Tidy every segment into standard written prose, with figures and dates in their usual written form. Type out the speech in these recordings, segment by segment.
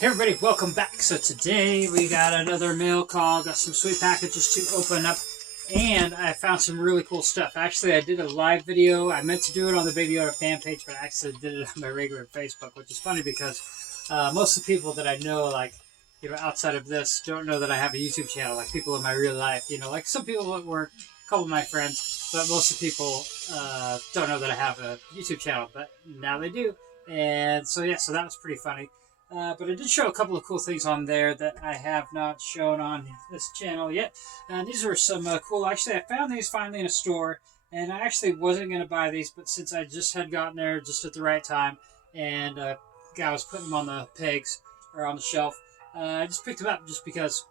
Hey everybody, welcome back. So today we got another mail call, got some sweet packages to open up, and I found some really cool stuff. Actually, I did a live video. I meant to do it on the Baby Yoda fan page, but I actually did it on my regular Facebook, which is funny because most of the people that I know, like, outside of this, don't know that I have a YouTube channel, like people in my real life. Like some people at work, a couple of my friends, but most of the people don't know that I have a YouTube channel, but now they do. And so, yeah, so that was pretty funny. But I did show a couple of cool things on there that I have not shown on this channel yet. These are some cool. Actually, I found these finally in a store, and I actually wasn't going to buy these, but since I just had gotten there just at the right time, and guy was putting them on the pegs or on the shelf, I just picked them up just because,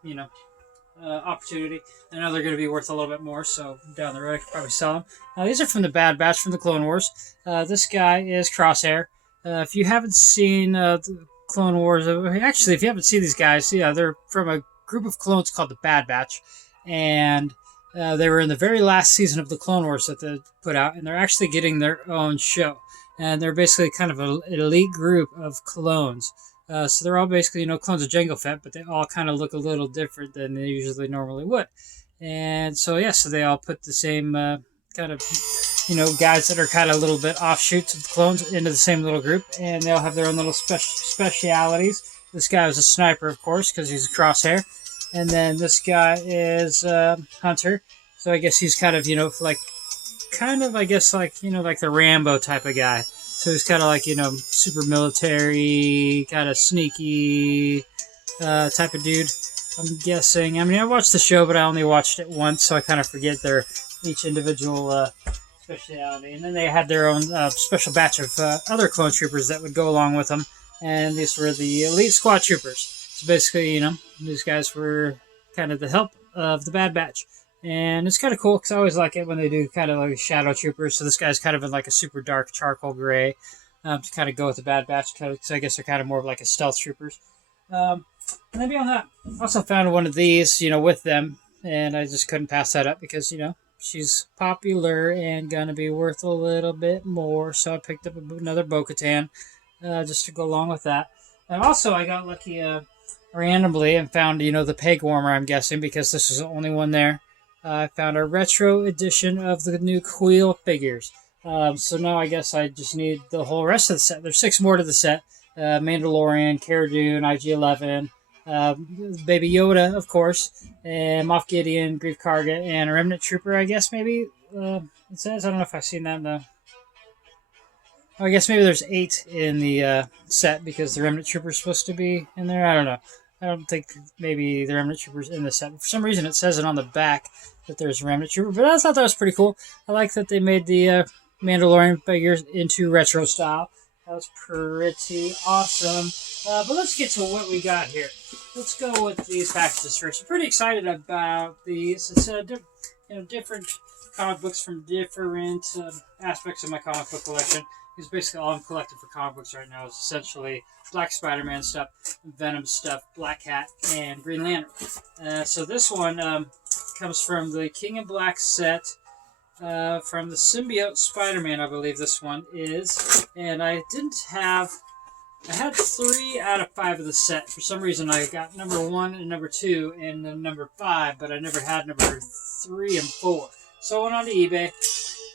opportunity. I know they're going to be worth a little bit more, so down the road I could probably sell them. These are from the Bad Batch from the Clone Wars. This guy is Crosshair. If you haven't seen the Clone Wars, actually, if you haven't seen these guys, yeah, they're from a group of clones called the Bad Batch, and they were in the very last season of the Clone Wars that they put out, and they're actually getting their own show, and they're basically kind of an elite group of clones. So they're all basically, clones of Jango Fett, but they all kind of look a little different than they usually normally would. And so, yeah, so they all put the same kind of, guys that are kind of a little bit offshoots of the clones into the same little group, and they all have their own little specialities. This guy was a sniper, of course, because he's a Crosshair. And then this guy is Hunter. So I guess he's kind of, like the Rambo type of guy. So he's kind of like, super military, kind of sneaky type of dude, I'm guessing. I mean, I watched the show, but I only watched it once, so I kind of forget their each individual speciality. And then they had their own special batch of other clone troopers that would go along with them. And these were the Elite Squad Troopers. So basically, these guys were kind of the help of the Bad Batch. And it's kind of cool because I always like it when they do kind of like shadow troopers. So this guy's kind of in like a super dark charcoal gray to kind of go with the Bad Batch. Because I guess they're kind of more of like a stealth troopers. And then beyond that, I also found one of these, with them. And I just couldn't pass that up because, she's popular and gonna be worth a little bit more. So I picked up another Bo-Katan just to go along with that. And also I got lucky randomly and found, the peg warmer, I'm guessing, because this was the only one there. I found a retro edition of the new Kuiil figures. So now I guess I just need the whole rest of the set. There's 6 more to the set. Mandalorian, Cara Dune, IG-11, Baby Yoda, of course, and Moff Gideon, Grief Karga, and a Remnant Trooper, I guess, maybe. It says. I don't know if I've seen that in the... Oh, I guess maybe there's 8 in the set because the Remnant Trooper's supposed to be in there. I don't know. I don't think maybe the Remnant Trooper's in the set. For some reason, it says it on the back that there's a Remnant Trooper, but I thought that was pretty cool. I like that they made the Mandalorian figures into retro style. That was pretty awesome. But let's get to what we got here. Let's go with these packages first. I'm pretty excited about these. It's different comic books from different aspects of my comic book collection. Because basically all I'm collecting for comic books right now is essentially Black Spider-Man stuff, Venom stuff, Black Cat, and Green Lantern. So this one comes from the King in Black set, from the Symbiote Spider-Man, I believe this one is. And I had 3 out of 5 of the set. For some reason, I got number 1 and number 2 and then number 5, but I never had number 3 and 4. So I went on to eBay,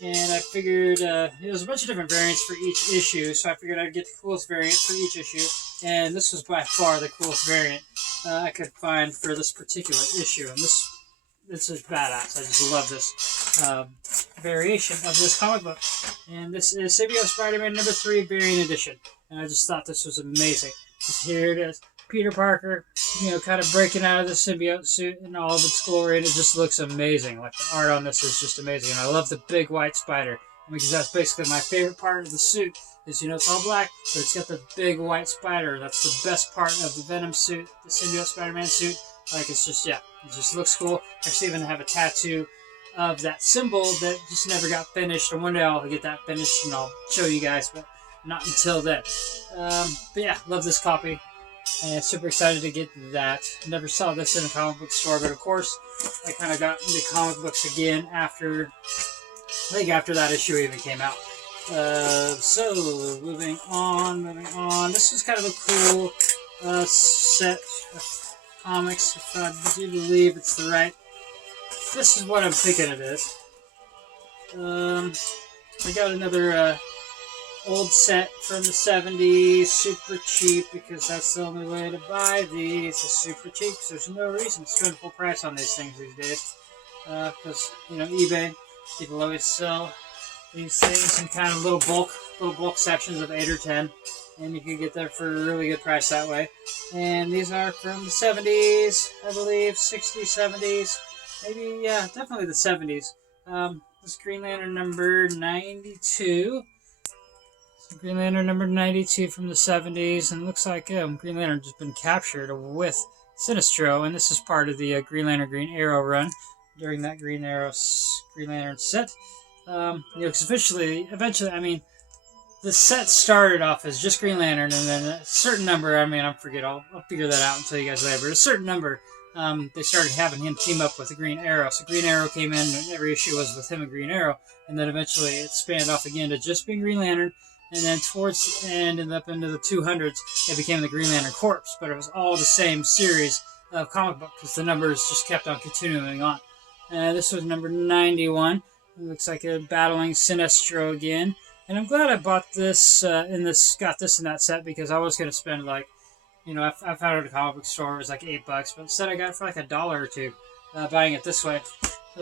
and I figured there was a bunch of different variants for each issue, so I figured I'd get the coolest variant for each issue, and this was by far the coolest variant I could find for this particular issue, and this is badass. I just love this variation of this comic book. And this is Symbiote Spider-Man number 3 variant edition. And I just thought this was amazing. Here it is. Peter Parker, kind of breaking out of the symbiote suit in all of its glory, and it just looks amazing. Like, the art on this is just amazing. And I love the big white spider, because that's basically my favorite part of the suit. Is, it's all black, but it's got the big white spider. That's the best part of the Venom suit, the Symbiote Spider-Man suit. Like, it's just, yeah, it just looks cool. I actually even have a tattoo of that symbol that just never got finished. And one day I'll get that finished and I'll show you guys, but not until then. But yeah, love this copy. And super excited to get that. Never saw this in a comic book store, but of course, I kind of got into comic books again after that issue even came out. So, moving on. This is kind of a cool set of comics, if I do believe it's the right. This is what I'm thinking it is. We got another old set from the 70s, super cheap, because that's the only way to buy these. It's super cheap, because there's no reason to spend full price on these things these days. Because, eBay, people always sell these things in kind of little bulk sections of 8 or 10, and you can get them for a really good price that way. And these are from the 70s, I believe, 60s, 70s, maybe, yeah, definitely the 70s. This Green Lantern number 92. Green Lantern number 92 from the 70s, and it looks like Green Lantern has been captured with Sinestro, and this is part of the Green Lantern Green Arrow run during that Green Lantern set. Because eventually, I mean, the set started off as just Green Lantern, and then a certain number, I forget, I'll figure that out and tell you guys later, but a certain number, they started having him team up with the Green Arrow. So Green Arrow came in, and every issue was with him and Green Arrow, and then eventually it spanned off again to just being Green Lantern, and then towards the end and up into the 200s, it became the Green Lantern Corps, but it was all the same series of comic book, because the numbers just kept on continuing on. This was number 91. It looks like a battling Sinestro again. And I'm glad I bought this got this in that set, because I was going to spend I found it at a comic book store, it was like $8, but instead I got it for like $1 or $2, buying it this way.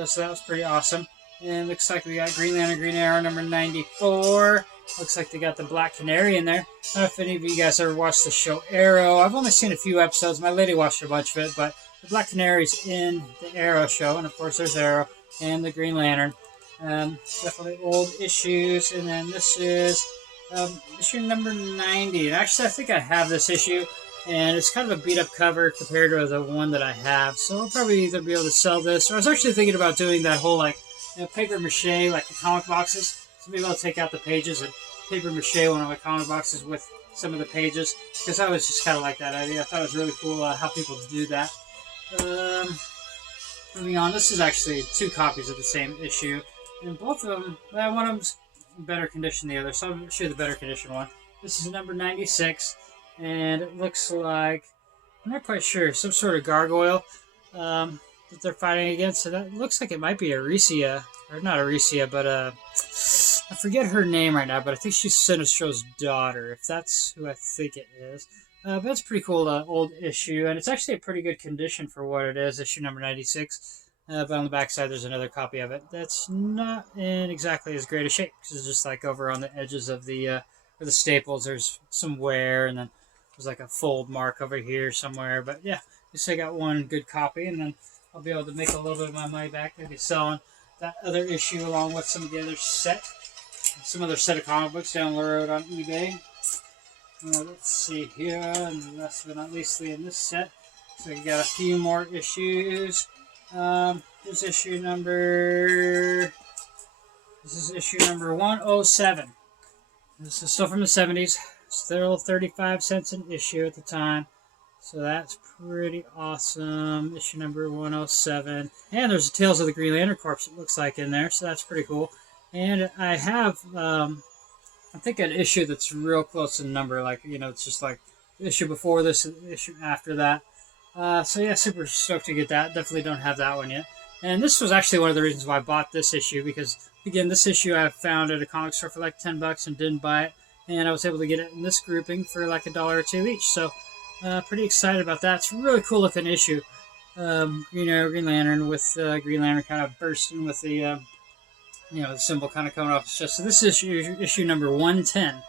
So that was pretty awesome. And it looks like we got Green Lantern Green Arrow number 94. Looks like they got the Black Canary in there. I don't know if any of you guys ever watched the show Arrow. I've only seen a few episodes. My lady watched a bunch of it, but the Black Canary's in the Arrow show, and of course there's Arrow and the Green Lantern. Definitely old issues, and then this is issue number 90. And actually, I think I have this issue, and it's kind of a beat-up cover compared to the one that I have. So I'll probably either be able to sell this, or I was actually thinking about doing that whole paper mache, like the comic boxes. So maybe I'll take out the pages and paper mache one of my comic boxes with some of the pages, because I was just kind of like that idea. I thought it was really cool how people do that. Moving on, this is actually 2 copies of the same issue, and both of them, one of them's in better condition than the other, so I'll show you the better condition one. This is number 96, and it looks like, I'm not quite sure, some sort of gargoyle that they're fighting against. So that looks like it might be Arisia, or not Arisia, but I forget her name right now, but I think she's Sinestro's daughter, if that's who I think it is. But it's pretty cool, old issue, and it's actually a pretty good condition for what it is, issue number 96. But on the back side, there's another copy of it that's not in exactly as great a shape, because it's just like over on the edges of the staples, there's some wear, and then there's like a fold mark over here somewhere. But yeah, at least I got one good copy, and then I'll be able to make a little bit of my money back, maybe selling that other issue along with some other set of comic books down the road on eBay. Let's see here, and last but not least in this set, so we got a few more issues. This is issue number 107. This is still from the 70s, still 35 cents an issue at the time, so that's pretty awesome. Issue number 107, and there's the Tales of the Green Lantern Corps, it looks like, in there, so that's pretty cool. And I have I think an issue that's real close in number, it's just like the issue before this, the issue after that. So yeah, super stoked to get that. Definitely don't have that one yet. And this was actually one of the reasons why I bought this issue, because again, this issue I found at a comic store for like $10 and didn't buy it, and I was able to get it in this grouping for like $1 or $2 each. So pretty excited about that. It's a really cool looking issue. Green Lantern with Green Lantern kind of bursting with the the symbol kind of coming off his chest. So this is issue number 110.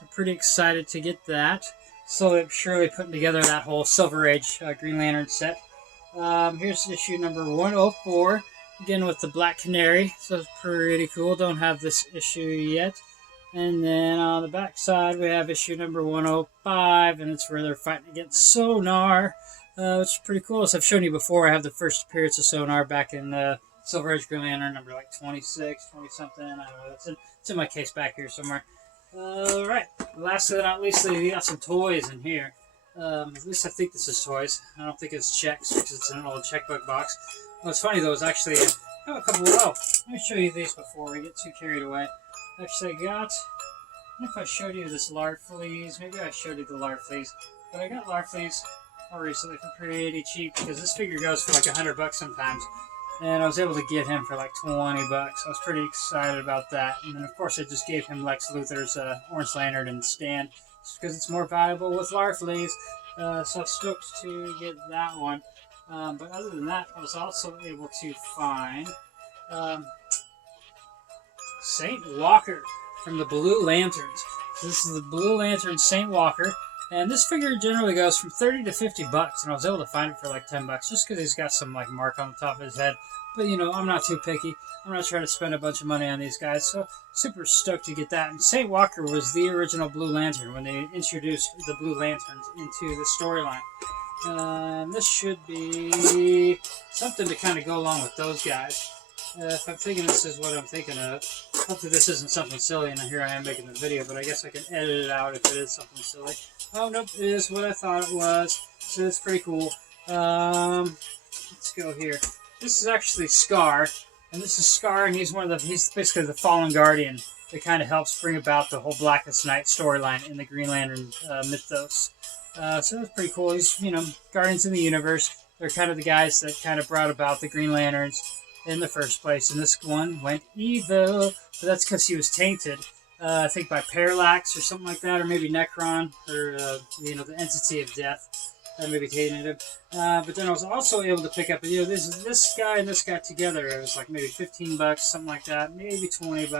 So pretty excited to get that. Slowly but surely putting together that whole Silver Age Green Lantern set. Here's issue number 104. Again with the Black Canary. So it's pretty cool. Don't have this issue yet. And then on the back side we have issue number 105. And it's where they're fighting against Sonar. Which is pretty cool. As I've shown you before, I have the first appearance of Sonar back in Silver Age Green Lantern number 26, 20-something. I don't know. It's in my case back here somewhere. Alright. Last but not least, we got some toys in here. At least I think this is toys. I don't think it's checks, because it's in an old checkbook box. What's funny though is actually I have a couple. Let me show you these before we get too carried away. Actually, I don't know if I showed you this Larfleeze. Maybe I showed you the Larfleeze. But I got Larfleeze more recently for pretty cheap because this figure goes for like $100 sometimes. And I was able to get him for like $20. I was pretty excited about that. And then, of course, I just gave him Lex Luthor's Orange Lantern and stand because it's more valuable with Larfleeze. So I was stoked to get that one. But other than that, I was also able to find Saint Walker from the Blue Lanterns. So this is the Blue Lantern Saint Walker. And this figure generally goes from $30 to $50, and I was able to find it for like $10 just because he's got some like mark on the top of his head. But you know, I'm not too picky. I'm not trying to spend a bunch of money on these guys, so super stoked to get that. And Saint Walker was the original Blue Lantern when they introduced the Blue Lanterns into the storyline. This should be something to kind of go along with those guys. If I'm thinking this is what I'm thinking of, hopefully this isn't something silly, and here I am making the video, but I guess I can edit it out if it is something silly. Oh, nope, it is what I thought it was, so it's pretty cool. Let's go here. This is actually Scar, and this is Scar, and he's basically the Fallen Guardian that kind of helps bring about the whole Blackest Night storyline in the Green Lantern mythos. So that's pretty cool. He's, Guardians in the Universe. They're kind of the guys that kind of brought about the Green Lanterns in the first place, and this one went evil, but that's because he was tainted, I think by Parallax or something like that, or maybe Necron, or the entity of death that maybe tainted him. But then I was also able to pick up, this guy and this guy together. It was like maybe $15, something like that, maybe $20.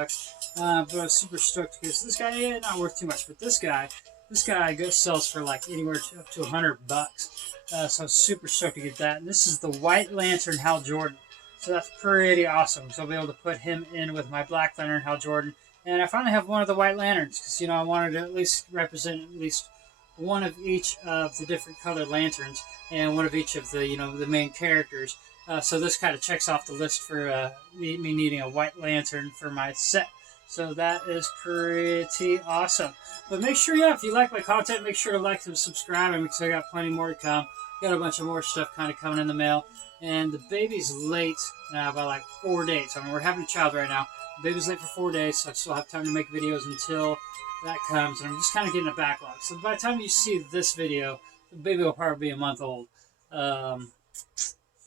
But I was super stoked because this guy, not worth too much, but this guy sells for like anywhere up to $100. So I was super stoked to get that. And this is the White Lantern Hal Jordan. So that's pretty awesome. So I'll be able to put him in with my Black Lantern, Hal Jordan. And I finally have one of the White Lanterns because, I wanted to at least represent at least one of each of the different colored lanterns and one of each of the, the main characters. So this kind of checks off the list for me needing a White Lantern for my set. So that is pretty awesome. But make sure, if you like my content, make sure to like and subscribe because I got plenty more to come. Got a bunch of more stuff kind of coming in the mail. And the baby's late by like 4 days. I mean, we're having a child right now. The baby's late for 4 days, so I still have time to make videos until that comes. And I'm just kind of getting a backlog. So by the time you see this video, the baby will probably be a month old. But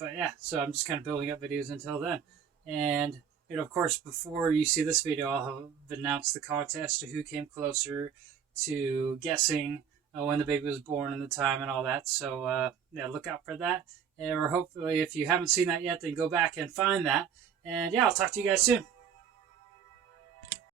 yeah, so I'm just kind of building up videos until then. And, of course, before you see this video, I'll have announced the contest to who came closer to guessing when the baby was born and the time and all that. So, yeah, look out for that. Or hopefully, if you haven't seen that yet, then go back and find that. And yeah, I'll talk to you guys soon.